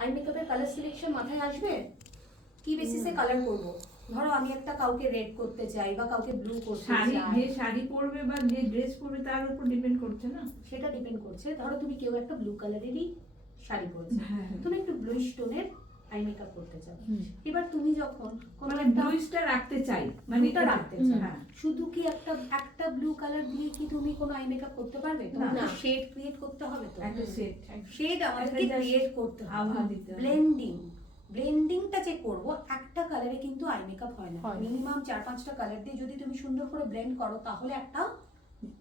I মেকআপের colour selection মাথায় আসবে কি বেসিসে কালার করব। ধরো আমি একটা কাউকে রেড করতে চাই বা কাউকে ব্লু করতে শাড়ি, চাই, যে শাড়ি পরবে বা যে ড্রেস পরবে তার উপর ডিপেন্ড করছে না, সেটা ডিপেন্ড করছে। ধরো তুমি কেউ একটা ব্লু কালারেরই শাড়ি পরেছো, হ্যাঁ, হ্যাঁ। তুমি একটু ব্লুইশ টোনের আই মেকআপ করতে চাও। এবার তুমি যখন কোনো মানে একটা ব্লুইশটা রাখতে চাই, মানে ব্লুটা রাখতে চাও, হ্যাঁ। শুধু কি একটা ব্লু কালার দিয়ে কি তুমি কোনো আই মেকআপ করতে পারবে? তোমার না। শেড ক্রিয়েট করতে হবে তো, একটা সেট শেড আমাদেরকে একটা just ক্রিয়েট করতে হবে, আভা দিতে হবে। ব্লেন্ডিংটা যে করব, একটা কালারে কিন্তু আই মেকআপ হয় না, হয় না। মিনিমাম 4-5টা কালার দিয়ে যদি তুমি সুন্দর করে ব্লেন্ড করো তাহলে একটা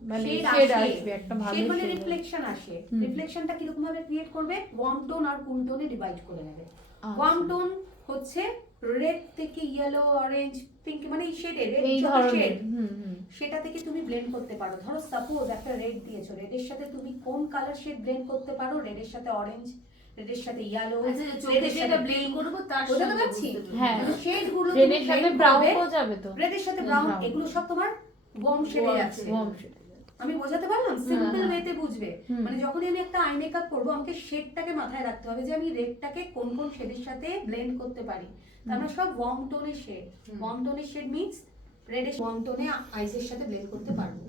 মানে শেড শেড আসে, আসবে, একটা ভালো শেড মানে shade রিফ্লেকশন আসে। হুম। রিফ্লেকশনটা কি রকম ভাবে ক্রিয়েট করবে? ওয়ার্ম টোন আর কুল টোনে ডিভাইড করে নেবে। আচ্ছা। ওয়ার্ম টোন হচ্ছে রেড থেকে ইয়েলো, অরেঞ্জ, পিঙ্ক, মানে এই শেডে এই রেড ধরনের শেড, হুম হুম সেটা থেকে তুমি ব্লেন্ড করতে পারো। ধরো সাপোজ একটা রেড দিয়েছো, রেডের সাথে তুমি কোন কালার শেড ব্লেন্ড করতে পারো? রেডের সাথে অরেঞ্জ, রেডের সাথে ইয়েলো, আচ্ছা, চোখে যেটা blend করবো তার বোঝাতে সঙ্গে পারছি? বুঝতে পারবো। হ্যাঁ। শেড গুলো রেডের সাথে ব্রাউনও যাবে তো, রেডের সাথে ব্রাউন, brown। এগুলো সব তোমার ওয়ার্ম শেডে Warm আছে। warm shade। আমি বোঝাতে পারলাম? সিম্পল হ্যাঁ। ওয়েতে বুঝবে। হুম। মানে যখনই আমি একটা আই মেকআপ করবো, আমাকে শেডটাকে মাথায় রাখতে হবে যে আমি রেডটাকে কোন কোন শেডের সাথে ব্লেন্ড করতে পারি। তার মানে সব ওয়ার্ম টোনের শেড। ওয়ার্ম টোনের শেড মিন্স রেডের ওয়ার্ম টোনে আইসের সাথে ব্লেন্ড করতে পারবো।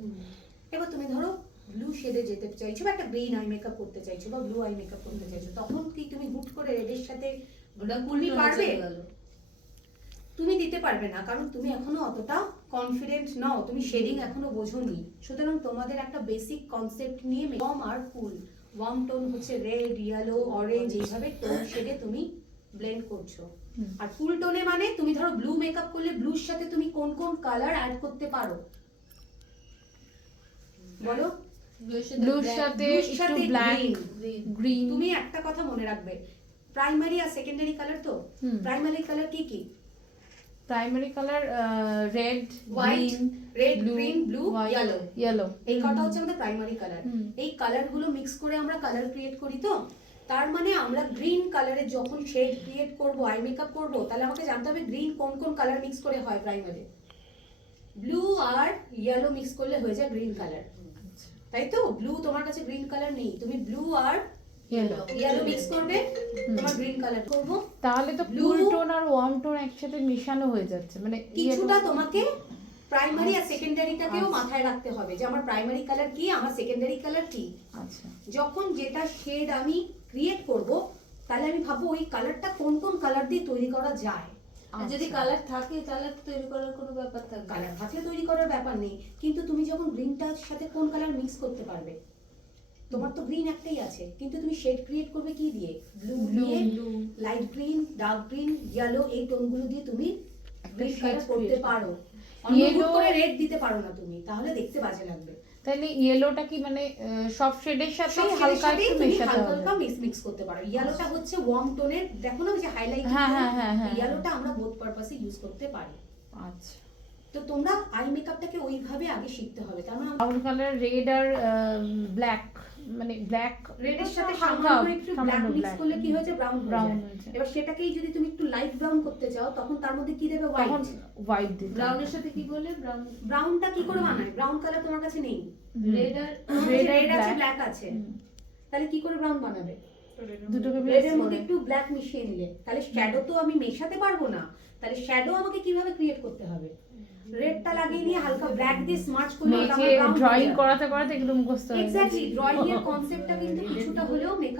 এবার তুমি ধরো ব্লু শেডে যেতে চাইছো বা একটা গ্রিন আই মেকআপ করতে চাইছো বা ব্লু আই মেকআপ করতে চাইছো, তখন কি তুমি হুট করে রেডের সাথে ওটা তুমি কুল পারবে? চলে গেল। তুমি দিতে পারবে না, কারণ তুমি এখনো অতটা কনফিডেন্ট নও, তুমি শেডিং এখনো বোঝোনি। সুতরাং তোমাদের একটা বেসিক কনসেপ্ট নিয়ে ওয়ার্ম আর কুল, ওয়ার্ম টোন হচ্ছে রেড, ইয়েলো, অরেঞ্জ, এইভাবে টোন শেডে তুমি ব্লেন্ড করছো। আর ফুল টোনে মানে তুমি ধরো ব্লু মেকআপ করলে ব্লুর সাথে তুমি কোন কোন কালার অ্যাড করতে পারো বলো? ব্লুর সাথে ব্লুর একটু সাথে ব্ল্যাক, green। গ্রিন। তুমি একটা কথা মনে রাখবে, প্রাইমারি আর সেকেন্ডারি কালার তো। হুম। প্রাইমারি কালার কি কি? Primary colour red, white, green, red, green, blue, yellow. Yellow. এই কটা হচ্ছে আমাদের প্রাইমারি কালার। হুম। এই কালার গুলো মিক্স করে আমরা কালার ক্রিয়েট করি তো। তার মানে আমরা গ্রিন কালারে যখন শেড ক্রিয়েট করব, আই মেকআপ করব, তাহলে আমাকে জানতে হবে গ্রিন কোন কোন কালার মিক্স করে হয় প্রাইমারি। ব্লু আর ইয়েলো মিক্স করলে হয়ে যায় গ্রিন কালার, তাই তো? ব্লু তোমার কাছে গ্রিন কালার নেই, তুমি ব্লু আর ইয়েলো। ইয়েলো মিক্স করবে, তোমার গ্রিন কালার করব। তাহলে তো Blue- কুল টোন আর ওয়ার্ম টোন একসাথে মিশানো হয়ে যাচ্ছে, মানে কিছুটা তোমাকে প্রাইমারি আর সেকেন্ডারিটাকেও মাথায় রাখতে হবে যে আমার প্রাইমারি কালার কি, আমার সেকেন্ডারি কালার কি। আচ্ছা। যখন যেটা শেড আমি ক্রিয়েট করব, তাহলে আমি ভাববো ওই কালারটা কোন কোন কালার দিয়ে তৈরি করা যায়। আর যদি কালার থাকে তাহলে তৈরি করার কোনো ব্যাপার থাকবে না। কালার থাকলে তৈরি করার ব্যাপার নেই, কিন্তু তুমি যখন গ্রিনটার সাথে কোন কালার মিক্স করতে পারবে? তোমার তো গ্রিন একটাই আছে, কিন্তু তুমি শেড ক্রিয়েট করবে কি দিয়ে? ব্লু দিয়ে, light green, dark green, yellow, এই টোনগুলো দিয়ে তুমি গ্রিন shade কালার করতে create পারো। অন্য Yellow- করে রেড দিতে পারো না তুমি, তাহলে দেখতে বাজে লাগবে। তাহলে ইয়েলোটা কি মানে সব শেডের সাথে সব হালকা শেডের সাথেই একটু তুমি মেশাতে হালকা হবে? হালকা মিক্স করতে পারো। ইয়েলোটা হচ্ছে ওয়ার্ম টোনের, দেখো না ওই যে হাইলাইট, হ্যাঁ, হ্যাঁ, হ্যাঁ, হ্যাঁ। ইয়েলোটা আমরা বোথ পারপাসে ইউজ করতে পারি। আচ্ছা। তো তোমরা আই মেকআপটাকে ওইভাবে আগে শিখতে হবে। তার মানে ব্রাউন কালার, রেড আর ব্ল্যাক, মানে ব্ল্যাক রেডের সাথে হালকা সামান্য একটু ব্ল্যাক সামান্য মিক্স black। করলে কি হয়েছে? ব্রাউন Brown হয়ে হয়েছে। যায়। এবার সেটাকেই যদি তুমি একটু লাইট ব্রাউন করতে চাও, তখন তার মধ্যে কি দেবে? তখন হোয়াইট। হোয়াইট দিতে হবে। ব্রাউনের সাথে কি বলে? ব্রাউন, ব্রাউনটা কি করে বানায়? ব্রাউন কালার তোমার কাছে নেই, রেড আর Red আর রেড আছে, black। ব্ল্যাক আছে, হুম। তাহলে কি করে ব্রাউন বানাবে? দুটোকে রেডের mix মধ্যে করে। একটু ব্ল্যাক মিশিয়ে নিলে, তাহলে শ্যাডো তো আমি মেশাতে পারবো না। তাহলে শ্যাডো আমাকে কিভাবে ক্রিয়েট করতে হবে? রেডটা লাগিয়ে নিয়ে হালকা ব্ল্যাক দিয়ে স্মার্চ করলে ড্রয়িং করাতে করাতে এগুলো মুখস্থ হয়ে যায়। এক্স্যাক্টলি, ড্রয়িং এর কনসেপ্টটা কিন্তু কিছুটা হলেও